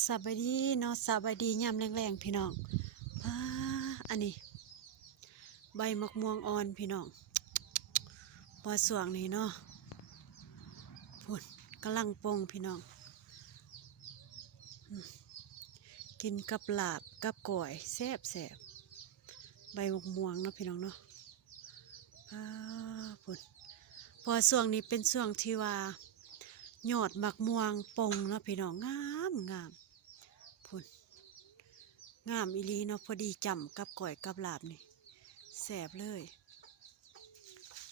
สบายดีเนาะสบายดียามแรงๆพี่น้องอันนี้ใบมะม่วงอ่อนพี่น้องพอสวงนี่เนาะพุ่นกำลังปงพี่น้องกินกับลาบกับก๋วยแซ่บใบมะม่วงเนาะพี่น้องเนาะพุ่นพอสวงนี้เป็นสวงที่ว่ายอดมะม่วงปงเนาะพี่น้องงามพุ่นงามอีหลีเนาะพอดีจำกับก๋วยกับลาบนี่แซ่บเลย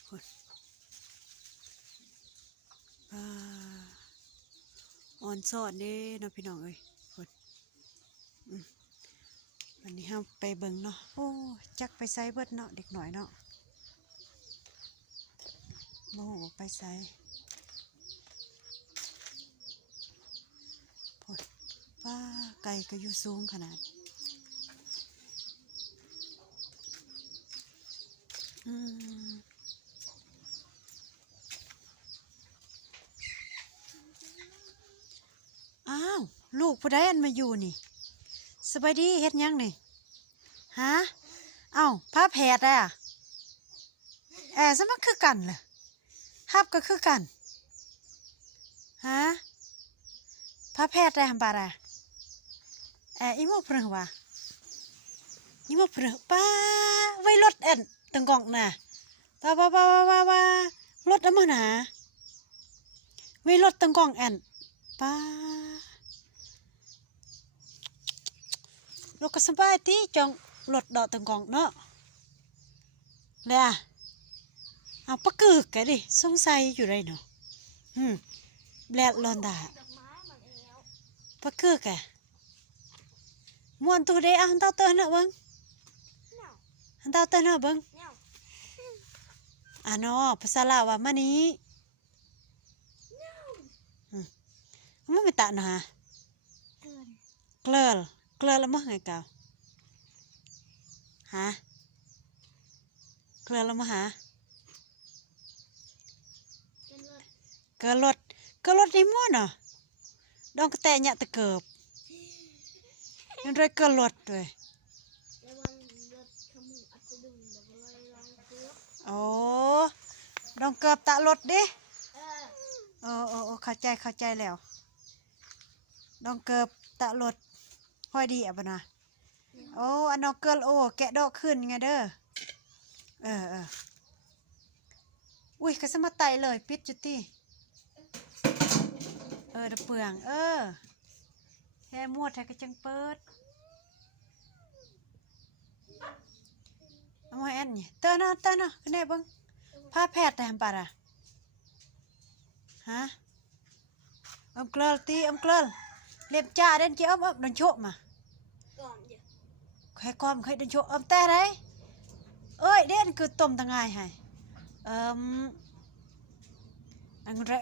พุ่นอ่อนซอดเด้เนาะพี่น้องเอ้ยพุ่นวันนี้เราไปเบิ่งเนาะโอ้จักไปไซเบิดเนาะเด็กหน่อยเนาะโม่ไปไซพุ่นไก่ก็อยู่สูงขนาดอ้าวลูกผู้ใดอันมาอยู่นี่สบายดีเฮ็ดยังนี่ฮะอ้าวผ้าแพทย์อะสมัครคือกันเหรอฮับก็คือกันฮะผ้าแพทย์ได้ทำบาระอีโมเพลวะอีโมเพลป้าไว้รถตึงกองน่ะป้ารถมาหนาไว้รถตึงกองป้ารถก็สบายที่จองรถดอกตึงกองเนาะเลยเอาปะกึกแกดิสงสัยอยู่ไรเนาะแบลดลอนดาปะกึกแกมวนตัวเดียหันเต้าเต้นเนาะเบิ้งหันเต้าเต้นเนาะเบิ้งเนาะภาษาลาวว่ามานี้มันไม่ตะเนาะฮะเกลือแล้วมั้งไงเก่าฮะเกลือแล้วมั้งฮะเกลือรถนี่มั่วเนาะดองกระแตเนี่ยตะเกิบยังไรเกลือรถด้วยโอ้ดองเกิบตะรถดิโอ้เข้าใจแล้วดองเกิบตะรถห้อยดีอ่ะบ่นะโอ้อันนองเกิลโอ้แกะดอกขึ้นไงเด้ออุ้ยก็สมาไตเลยปิดจุดที่เดเปลืองแค่มวดแค่กระจังเปิดเอามานี่เตอร์นะกันแน่เบิ้งผ้าแพทย์แต่ทำปะล่ะฮะเกลือตีเกลือเล็บจ่าเด่นเจ้าดันโชกมาใครกอมใครดันโชกแต่ไรเอ้ยเด่นคือต้มตั้งไงให้อันไร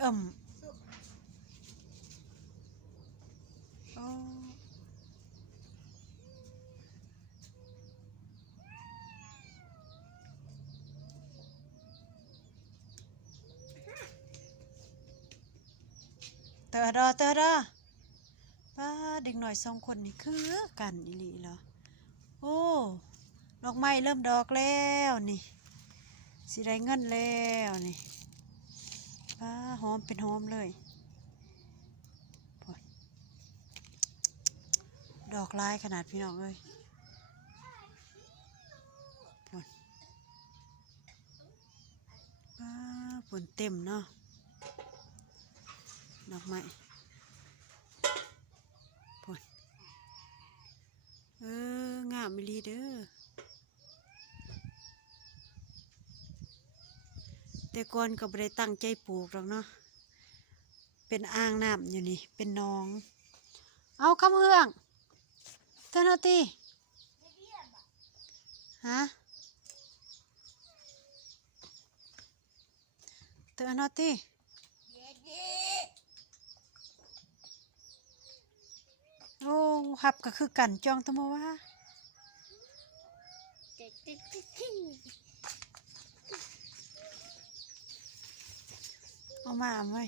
เตอร์ป้าเด็กหน่อย2 คนนี่คือกันอีหลีเหรอโอ้ดอกไม้เริ่มดอกแล้วนี่สิได้เงินแล้วนี่ป้าหอมเป็นหอมเลยดอกลายขนาดพี่น้องเอ้ยผลเต็มเนาะดอกไม้ผลงามมิลีเด้อแต่ก่อนก็ไม่ได้ตั้งใจปลูกหรอกเนาะเป็นอ่างน้ำอยู่นี่เป็นหนองเอาคำเฮืองเท่านาทีฮะเท่านาทีโอ้หับก็คือกันจองตัวมาว่าเอามาไว้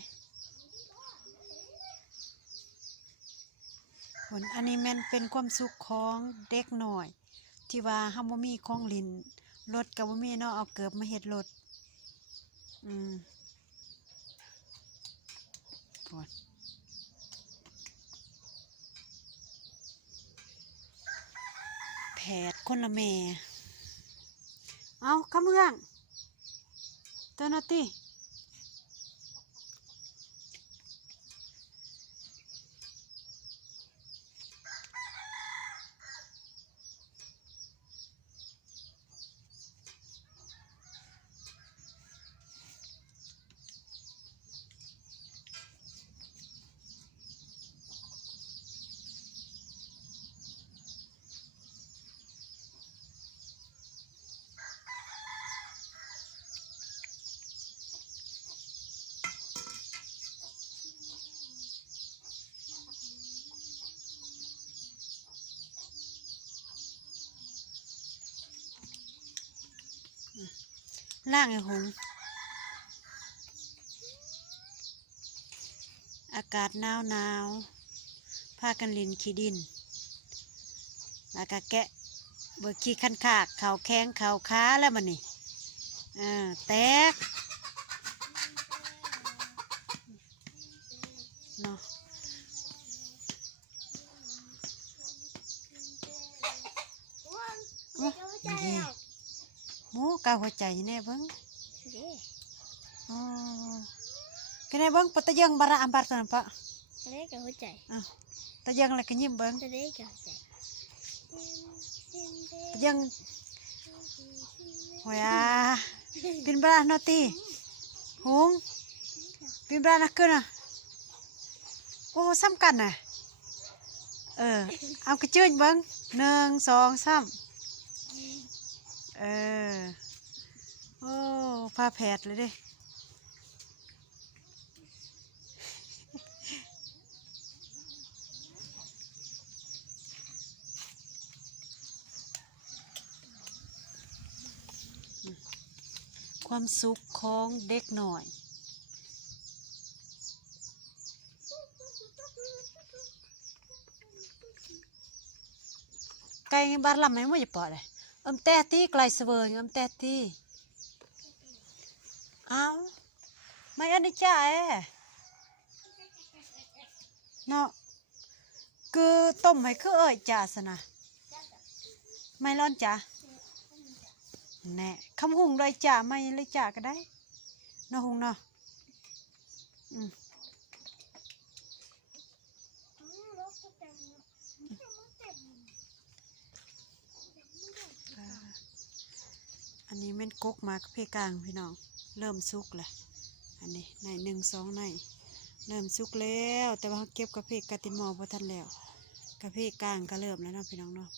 ผลอันนี้แม่นเป็นความสุขของเด็กหน่อย ที่ว่าเฮาบ่มีของเลินรถก็บ่มีเนาะเอาเกือบมาเฮ็ดรถผลแผดคนละแม่เอาคำเมืองเจ้าหน้าที่ล่างไอ้หงอากาศหนาวพากันลินขี้ดินแล้วก็แกะเบิกขี้คันขากเข่าแข้งเข่าขาแล้วมันนี่แตกเนาะนี่หมูกาหัวใจแน่เบิ้งอ๋อก็แน่เบิ้งปะตะยังบาระอัมบาร์ตันปะเล็กกับหัวใจตะยังอะไรกันยิ้มเบิ้งเล็กกับหัวใจตะยังหัวปินบาระนอตีหงปินบาระนักเกินอ่ะโอ้ซ้ำกันน่ะเอากระจื้นเบิ้ง1 2 3โอ้ผ้าแผดเลยเด้ความสุขของเด็กหน่อยไก่บ้านลำไม่จะปอดเลยแต่ที่ไกลเสวยแต่ที่เอาไม่อันนี้จ้าเนาะคือต้มให้คือจ่าสนะไม่ร้อนจ้าแน่คำหุงเลยจ่าไม่เลยจ่าก็ได้เนาะหุงเนาะอันนี้แม่นกกมากเพกลางพี่น้องเริ่มสุกแหละอันนี้ใน1 2ในเริ่มสุกแล้วแต่ว่าเก็บกระเพกกะติมอพอทันแล้วกระเพกกลางก็เริ่มแล้วเนาะพี่น้องเนาะ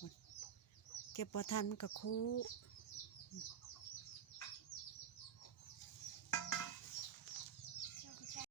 เก็บพอทันมันก็คู่